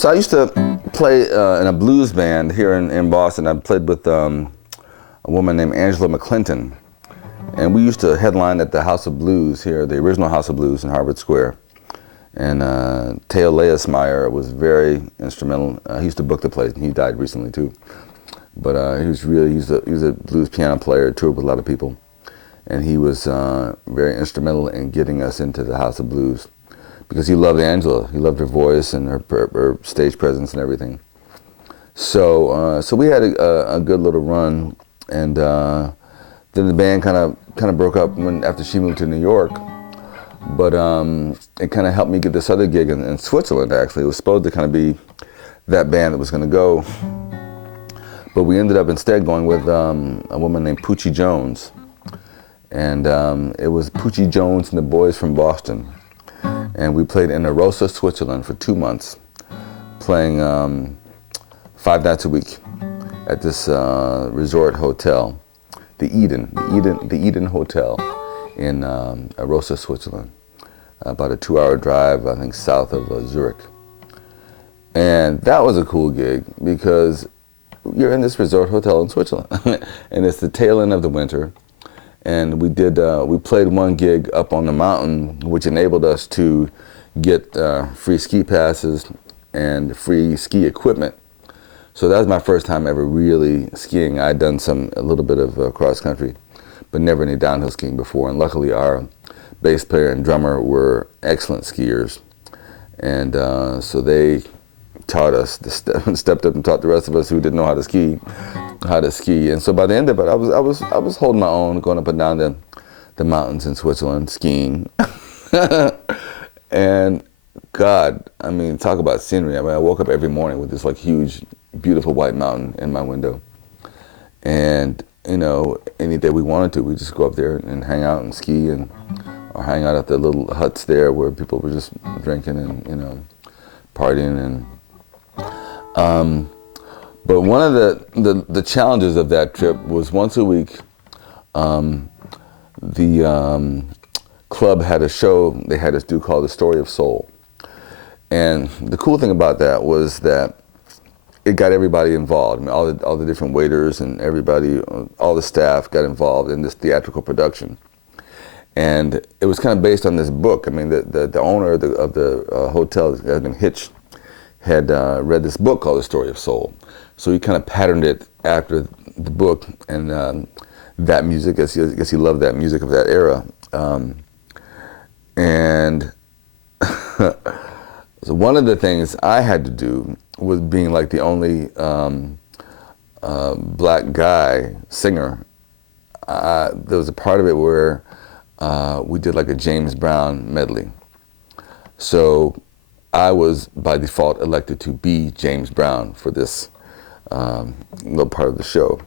So I used to play in a blues band here in Boston. I played with a woman named Angela McClinton. And we used to headline at the House of Blues here, the original House of Blues in Harvard Square. And Theo Leasmeyer was very instrumental. He used to book the place, and he died recently too. But he was a blues piano player, toured with a lot of people. And he was very instrumental in getting us into the House of Blues because he loved Angela. He loved her voice and her stage presence and everything. So we had a good little run, and then the band kind of broke up after she moved to New York. But it kind of helped me get this other gig in Switzerland, actually. It was supposed to kind of be that band that was going to go. But we ended up instead going with a woman named Poochie Jones. And it was Poochie Jones and the Boys from Boston. And we played in Arosa, Switzerland for 2 months, playing 5 nights a week at this resort hotel, the Eden Hotel in Arosa, Switzerland, about a 2-hour drive, I think, south of Zurich. And that was a cool gig because you're in this resort hotel in Switzerland, and it's the tail end of the winter. And we played one gig up on the mountain, which enabled us to get free ski passes and free ski equipment. So that was my first time ever really skiing. I'd done a little bit of cross country, but never any downhill skiing before. And luckily our bass player and drummer were excellent skiers. And so they taught us, stepped up and taught the rest of us who didn't know how to ski. And so by the end of it, I was holding my own, going up and down the mountains in Switzerland, skiing. And God, I mean, talk about scenery. I mean, I woke up every morning with this like huge, beautiful white mountain in my window. And, you know, any day we wanted to, we just go up there and hang out and ski, or hang out at the little huts there where people were just drinking and, you know, partying. And but one of the challenges of that trip was once a week, the club had a show they had us do called The Story of Soul. And the cool thing about that was that it got everybody involved. I mean, all the different waiters and everybody, all the staff got involved in this theatrical production. And it was kind of based on this book. I mean, the owner of the hotel, named Hitch, had read this book called The Story of Soul. So he kind of patterned it after the book and that music, I guess he loved that music of that era. And so one of the things I had to do was being like the only black guy singer. There was a part of it where we did like a James Brown medley. So I was by default elected to be James Brown for this little part of the show.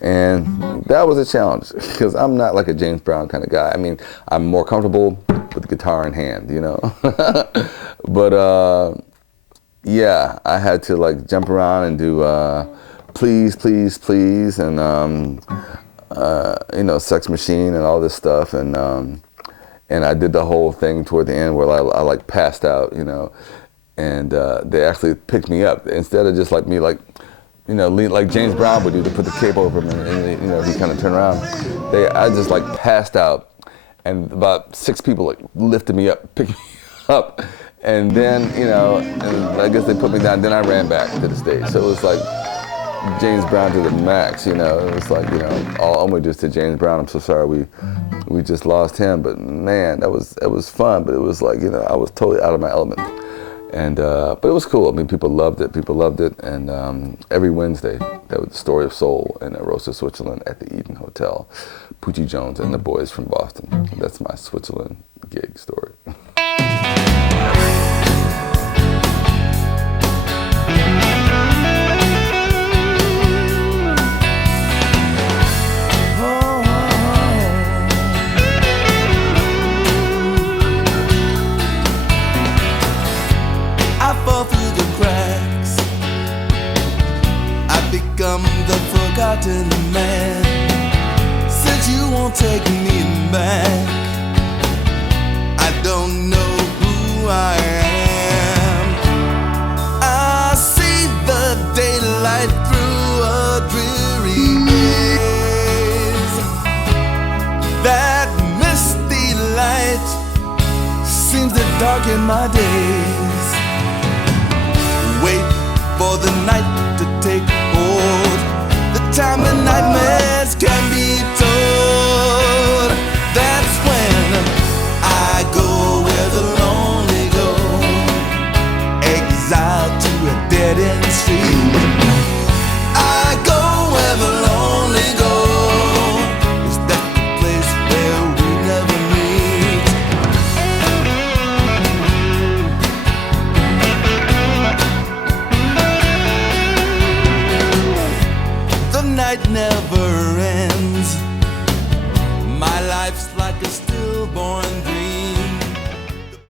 And that was a challenge because I'm not like a James Brown kind of guy. I mean, I'm more comfortable with the guitar in hand, you know. But yeah, I had to like jump around and do Please, Please, Please, and you know, Sex Machine and all this stuff. And I did the whole thing toward the end where I like passed out, you know. And they actually picked me up instead of just like me like, you know, like James Brown would do to put the cape over him and you know, he kind of turned around. I just like passed out, and about 6 people like lifted me up, picked me up, and then, you know, and I guess they put me down, then I ran back to the stage. So it was like James Brown to the max, you know. It was like, you know, all homages to James Brown. I'm so sorry we just lost him, but man, it was fun, but it was like, you know, I was totally out of my element. And but it was cool. I mean, people loved it. And every Wednesday, that was The Story of Soul in Arosa, Switzerland, at the Eden Hotel. Poochie Jones and the Boys from Boston. That's my Switzerland gig story. The forgotten man, said you won't take me back. I don't know who I am. my days. Wait for the night